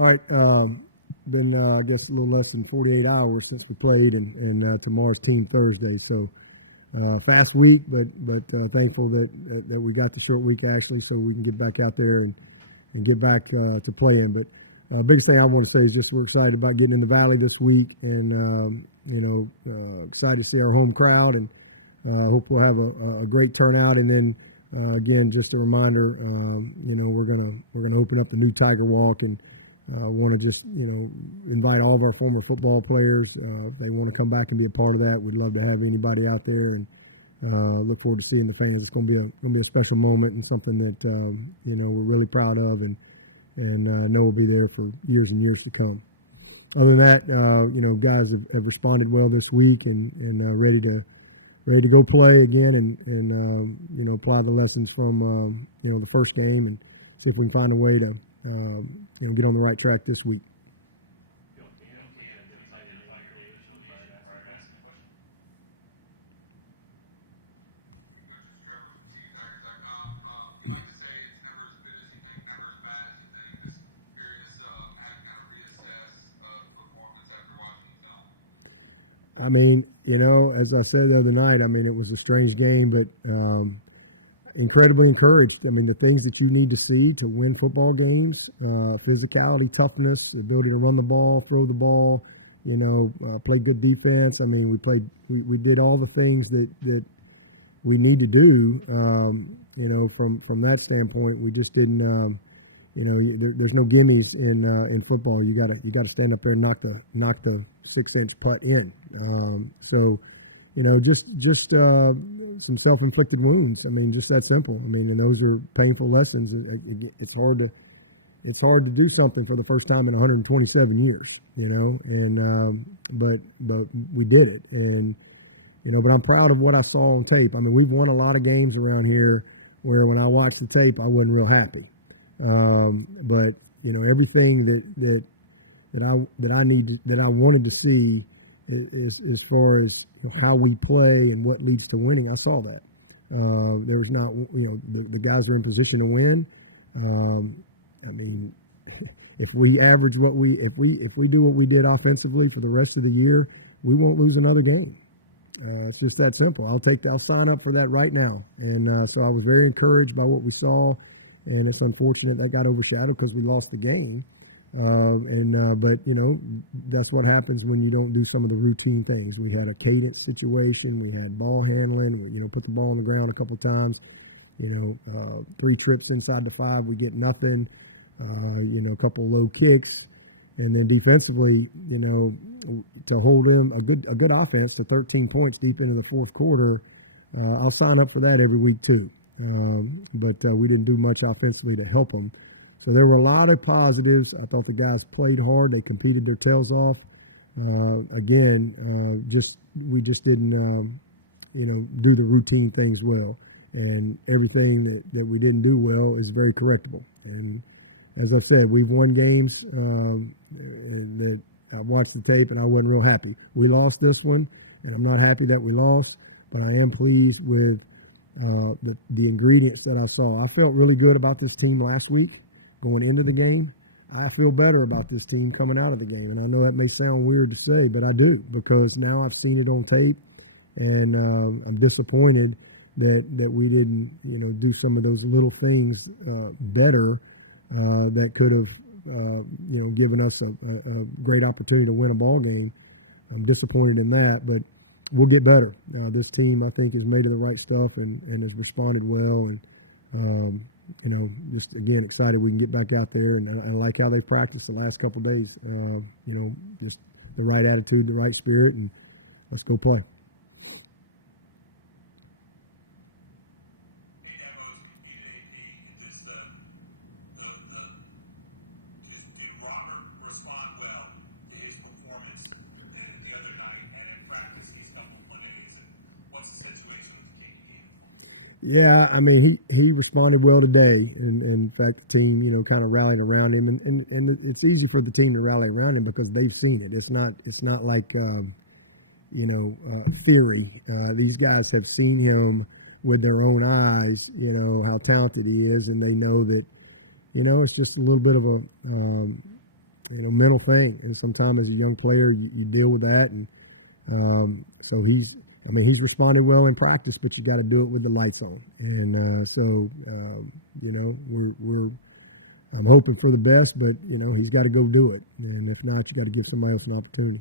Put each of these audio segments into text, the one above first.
All right. Been, I guess, a little less than 48 hours since we played, and tomorrow's Team Thursday. So fast week, but thankful that we got the short week actually, so we can get back out there and get back to playing. But biggest thing I want to say is just we're excited about getting in the Valley this week, and excited to see our home crowd, and hope we'll have a great turnout. And then again, just a reminder, we're gonna open up the new Tiger Walk, and want to just invite all of our former football players. If they want to come back and be a part of that, we'd love to have anybody out there, and look forward to seeing the fans. It's going to be a special moment and something that we're really proud of, and know we'll be there for years and years to come. Other than that, guys have responded well this week, and ready to go play again, and apply the lessons from the first game, and see if we can find a way to get on the right track this week. I mean, as I said the other night, it was a strange game, but incredibly encouraged. The things that you need to see to win football games, physicality, toughness, ability to run the ball, throw the ball, play good defense. We did all the things that we need to do, from that standpoint. We just didn't, there's no gimmies in football. You gotta stand up there and knock the 6-inch putt in. Just some self-inflicted wounds. Just that simple. And those are painful lessons. It's hard to do something for the first time in 127 years, but we did it. And, but I'm proud of what I saw on tape. We've won a lot of games around here where when I watched the tape, I wasn't real happy. But, everything that I wanted to see is as far as how we play and what leads to winning. I saw that. There's not, the guys are in position to win. If we average if we do what we did offensively for the rest of the year, we won't lose another game. It's just that simple. I'll sign up for that right now. And so I was very encouraged by what we saw, and it's unfortunate that got overshadowed because we lost the game. But that's what happens when you don't do some of the routine things. We had a cadence situation. We had ball handling. We, put the ball on the ground a couple of times. 3 trips inside the 5, we get nothing. A couple of low kicks, and then defensively, to hold them a good offense to 13 points deep into the fourth quarter. I'll sign up for that every week too. But we didn't do much offensively to help them. So there were a lot of positives. I thought the guys played hard. They competed their tails off. We just didn't, do the routine things well. And everything that we didn't do well is very correctable. And as I've said, we've won games, and that I watched the tape and I wasn't real happy. We lost this one, and I'm not happy that we lost, but I am pleased with the ingredients that I saw. I felt really good about this team last week. Going into the game, I feel better about this team coming out of the game. And I know that may sound weird to say, but I do, because now I've seen it on tape, and I'm disappointed that we didn't, do some of those little things better that could have, given us a great opportunity to win a ball game. I'm disappointed in that, but we'll get better. This team, I think, is made of the right stuff and has responded well. And just again excited we can get back out there, and I like how they practiced the last couple of days. Just the right attitude, the right spirit, and let's go play. Did Robert respond well to his performance the other night and in practice these couple of days? And what's the situation with the team? Yeah, he responded well today, and in fact the team, kind of rallied around him, and it's easy for the team to rally around him because they've seen it. It's not like theory. These guys have seen him with their own eyes, how talented he is, and they know that, it's just a little bit of mental thing. And sometimes as a young player, you deal with that. And so he's responded well in practice, but you got to do it with the lights on. And I'm hoping for the best, but he's got to go do it. And if not, you got to give somebody else an opportunity.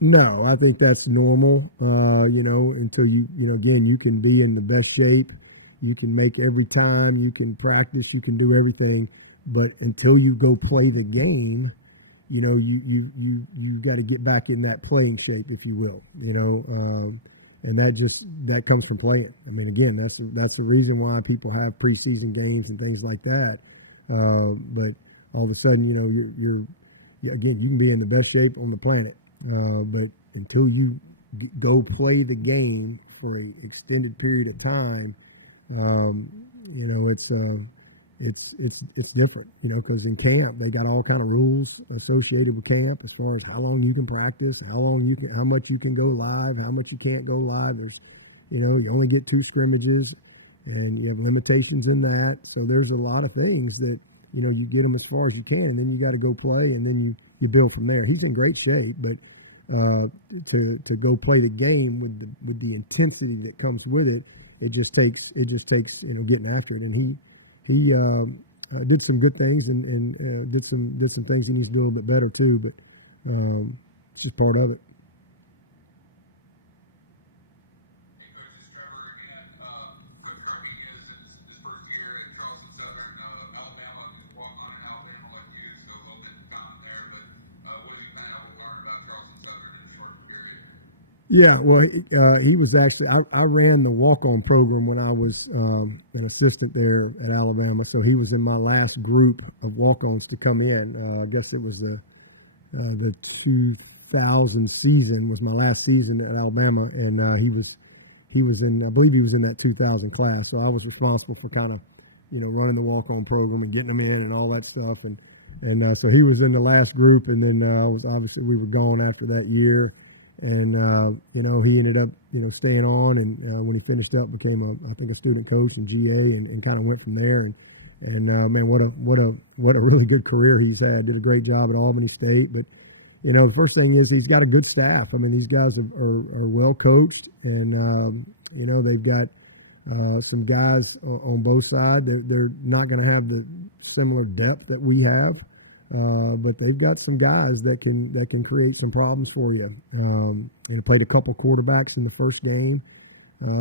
No, I think that's normal, until again, you can be in the best shape. You can make every time, you can practice, you can do everything. But until you go play the game, you got to get back in that playing shape, if you will, and that comes from playing. I mean, again, that's the reason why people have preseason games and things like that. But all of a sudden, you can be in the best shape on the planet. But until you go play the game for an extended period of time, it's different, because in camp they got all kind of rules associated with camp as far as how long you can practice, how much you can go live, how much you can't go live. There's, you only get 2 scrimmages, and you have limitations in that. So there's a lot of things that you get them as far as you can, and then you got to go play, and then you build from there. He's in great shape, but to go play the game with the intensity that comes with it, it just takes getting after it. And he did some good things and did some things he needs to do a little bit better too. But it's just part of it. Yeah, well, he was actually, I ran the walk-on program when I was an assistant there at Alabama, so he was in my last group of walk-ons to come in. I guess it was the 2000 season was my last season at Alabama, and he was in, I believe he was in that 2000 class, so I was responsible for kind of, running the walk-on program and getting them in and all that stuff, and so he was in the last group, and then we were gone after that year. And, he ended up, staying on, and when he finished up, became a student coach and GA, and kind of went from there. And man, what a really good career he's had. Did a great job at Albany State. But, the first thing is he's got a good staff. I mean, these guys are well coached, and, they've got some guys on both sides. They're not going to have the similar depth that we have. But they've got some guys that can create some problems for you. And they played a couple quarterbacks in the first game,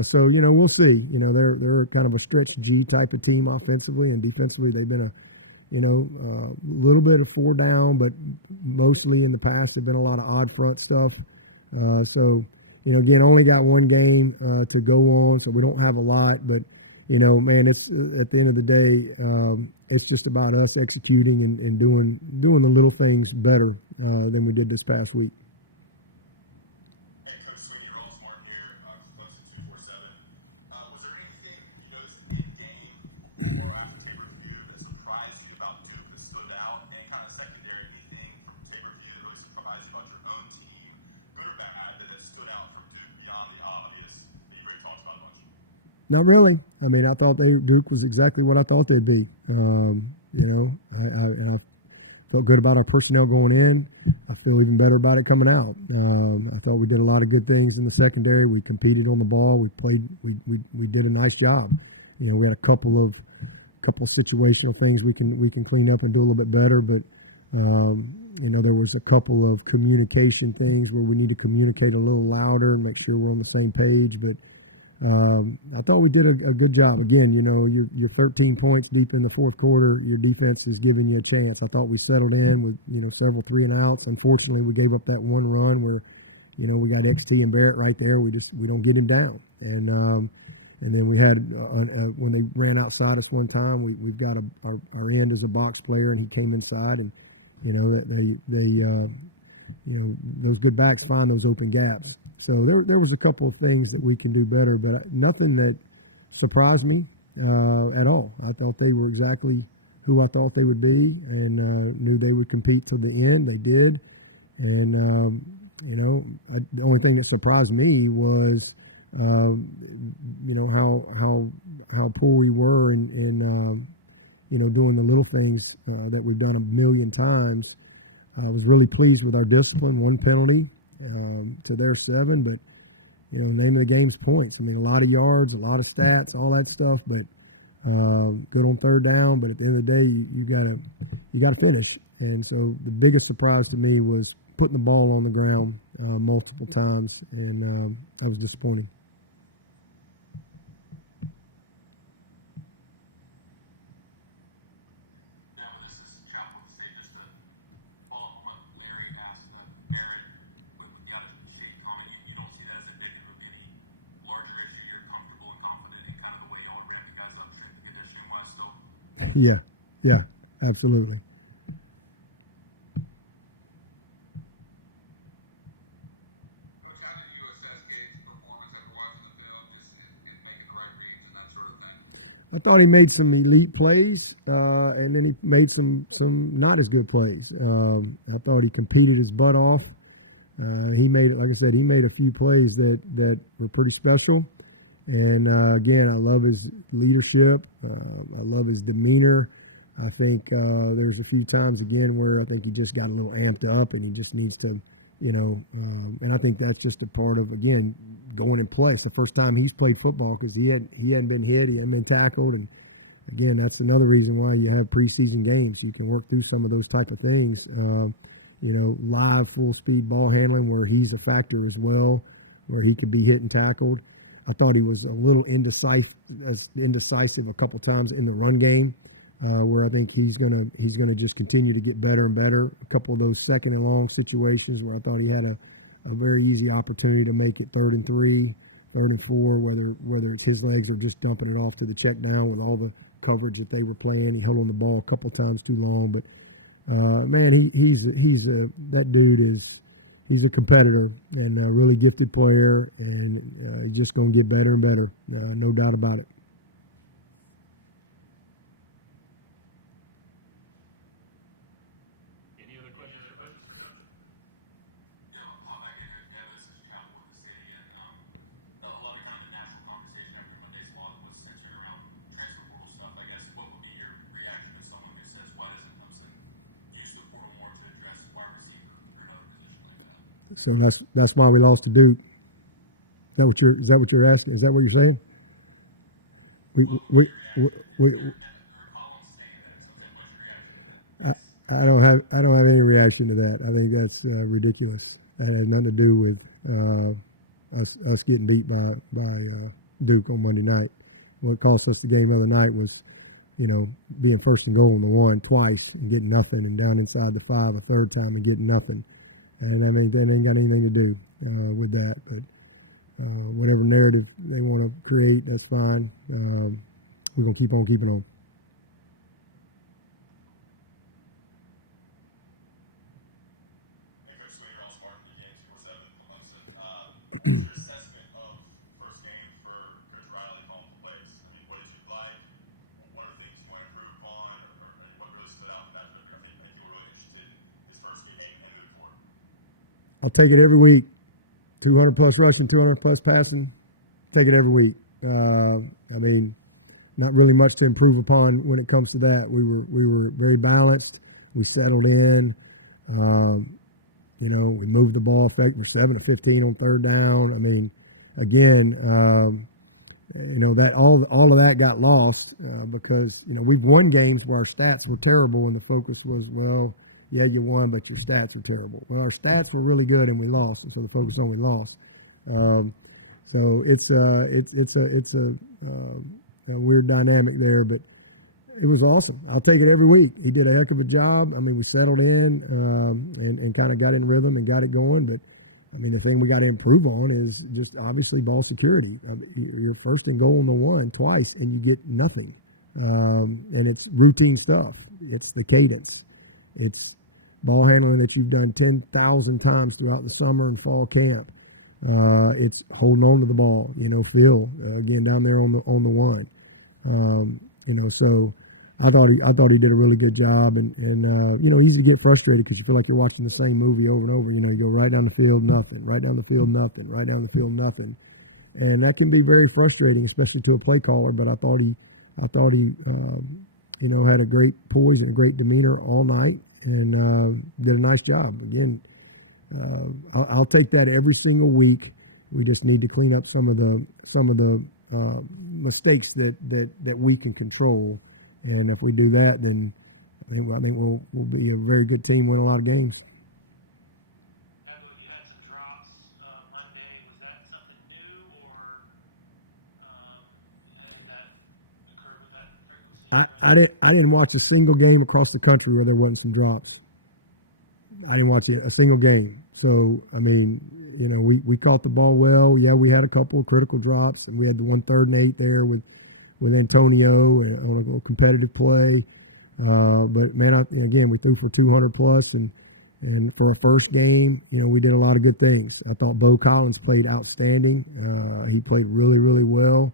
so we'll see. They're kind of a stretch G type of team offensively, and defensively they've been a little bit of 4 down, but mostly in the past they've been a lot of odd front stuff. So again, only got 1 game to go on, so we don't have a lot, but. Man, it's at the end of the day, it's just about us executing and doing the little things better than we did this past week. Hey, Coach Swinney, you're all smart here. Clemson 247. Was there anything you noticed in game or after tape review that surprised you about Duke that stood out? And kind of secondary, anything from tape review that really surprised you about your own team, good or bad, that stood out from Duke beyond the obvious that you already talked about much? Not really. I mean, I thought Duke was exactly what I thought they'd be. I felt good about our personnel going in. I feel even better about it coming out. I thought we did a lot of good things in the secondary. We competed on the ball. We played. We did a nice job. We had a couple of situational things we can clean up and do a little bit better. But there was a couple of communication things where we need to communicate a little louder and make sure we're on the same page. But I thought we did a good job. Again, you're 13 points deep in the fourth quarter. Your defense is giving you a chance. I thought we settled in with, several 3 and outs. Unfortunately, we gave up that one run where, we got XT and Barrett right there. We don't get him down. And then we had, when they ran outside us one time, we've got our end as a box player, and he came inside, and, those good backs find those open gaps. So there was a couple of things that we can do better, but nothing that surprised me. at all. I thought they were exactly who I thought they would be, and knew they would compete to the end. They did, and the only thing that surprised me was how poor we were in doing the little things that we've done a million times. I was really pleased with our discipline. One penalty to their 7, but the name of the game's points. I mean, a lot of yards, a lot of stats, all that stuff, but good on third down. But at the end of the day, you gotta finish. And so the biggest surprise to me was putting the ball on the ground multiple times, and that was disappointing. Yeah, absolutely. Coach, how did you assess Gabe's performance after watching the film, just in making the right reads and that sort of thing? I thought he made some elite plays, and then he made some not as good plays. I thought he competed his butt off. He made, like I said, he made a few plays that were pretty special. And again, I love his leadership. I love his demeanor. I think there's a few times again where I think he just got a little amped up, and he just needs to, and I think that's just a part of, again, going in play. It's the first time he's played football because he hadn't been hit, he hadn't been tackled, and again, that's another reason why you have preseason games. You can work through some of those type of things. Live full speed ball handling where he's a factor as well, where he could be hit and tackled. I thought he was a little indecisive a couple times in the run game, where I think he's gonna just continue to get better and better. A couple of those second and long situations where I thought he had a very easy opportunity to make it 3rd and 3, 3rd and 4, whether it's his legs or just dumping it off to the check down with all the coverage that they were playing. He held on the ball a couple times too long, but man, that dude is. He's a competitor and a really gifted player, and he's just going to get better and better, no doubt about it. Any other questions or questions for Coach? Yeah, I'll hop back in there. Yeah, this is Capital in the city, and a lot of kind of the national conversation after Monday's log was centered around transfer portal stuff. I guess what would be your reaction to someone who says, "Why doesn't Clemson use the portal more to address wide receiver or another position like that?" So that's why we lost to Duke. Is that what you're asking? Is that what you're saying? I don't have any reaction to that. I think that's ridiculous. That had nothing to do with us getting beat by Duke on Monday night. What cost us the game the other night was, being first and goal on the 1 twice and getting nothing, and down inside the 5 a third time and getting nothing. And I mean, that ain't got anything to do with that. But whatever narrative they want to create, that's fine. We're going to keep on keeping on. Hey, Coach Swinney, Ross Martin, the game 247 Clemson. What's your assessment of first game for Coach Riley calling the plays? I mean, what did you like? What are things you want to improve upon? Or what really stood out in that? I think you were really interested in his first game and moving forward. I'll take it every week. 200 plus rushing, 200 plus passing. Take it every week. I mean, not really much to improve upon when it comes to that. We were very balanced. We settled in. We moved the ball effectively. 7 of 15 on third down. I mean, again, that all of that got lost because we've won games where our stats were terrible and the focus was, well, yeah, you won, but your stats were terrible. Well, our stats were really good and we lost, and so the focus on we lost. So it's a weird dynamic there, but it was awesome. I'll take it every week. He did a heck of a job. I mean, we settled in and kind of got in rhythm and got it going. But I mean, the thing we got to improve on is just obviously ball security. I mean, you're first and goal on the 1 twice, and you get nothing. And it's routine stuff. It's the cadence. It's ball handling that you've done 10,000 times throughout the summer and fall camp. It's holding on to the ball, Phil, again, down there on the 1. So I thought he did a really good job, and easy to get frustrated because you feel like you're watching the same movie over and over. You go right down the field, nothing, right down the field, nothing, right down the field, nothing, and that can be very frustrating, especially to a play caller. But I thought he had a great poise and a great demeanor all night, and did a nice job. Again, I'll take that every single week. We just need to clean up some of the mistakes that we can control, and if we do that, then I think we'll be a very good team, win a lot of games. You had some drops Monday. Was that something new, or did that occur with that regular season? I didn't watch a single game across the country where there wasn't some drops. I didn't watch a single game. So, I mean, we caught the ball well. Yeah, we had a couple of critical drops, and we had the 1 3rd and 8 there with Antonio on a little competitive play. But, man, again, we threw for 200 plus, and for a first game, we did a lot of good things. I thought Bo Collins played outstanding. He played really, really well.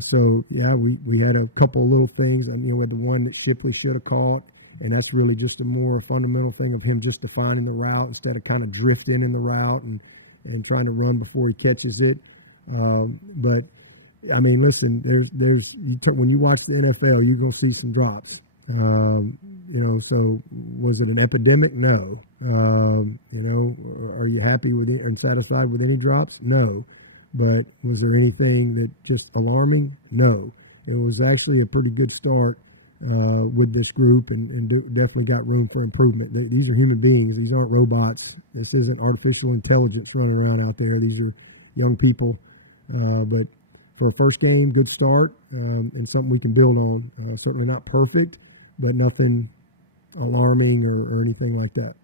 So, yeah, we had a couple of little things. We had the one that Shipley should have caught. And that's really just a more fundamental thing of him just defining the route instead of kind of drifting in the route and trying to run before he catches it. But I mean, listen, when you watch the NFL, you're gonna see some drops. So was it an epidemic? No. Are you happy with it and satisfied with any drops? No. But was there anything that just alarming? No. It was actually a pretty good start with this group, and definitely got room for improvement. These are human beings. These aren't robots. This isn't artificial intelligence running around out there. These are young people. But for a first game, good start, and something we can build on. Certainly not perfect, but nothing alarming or anything like that.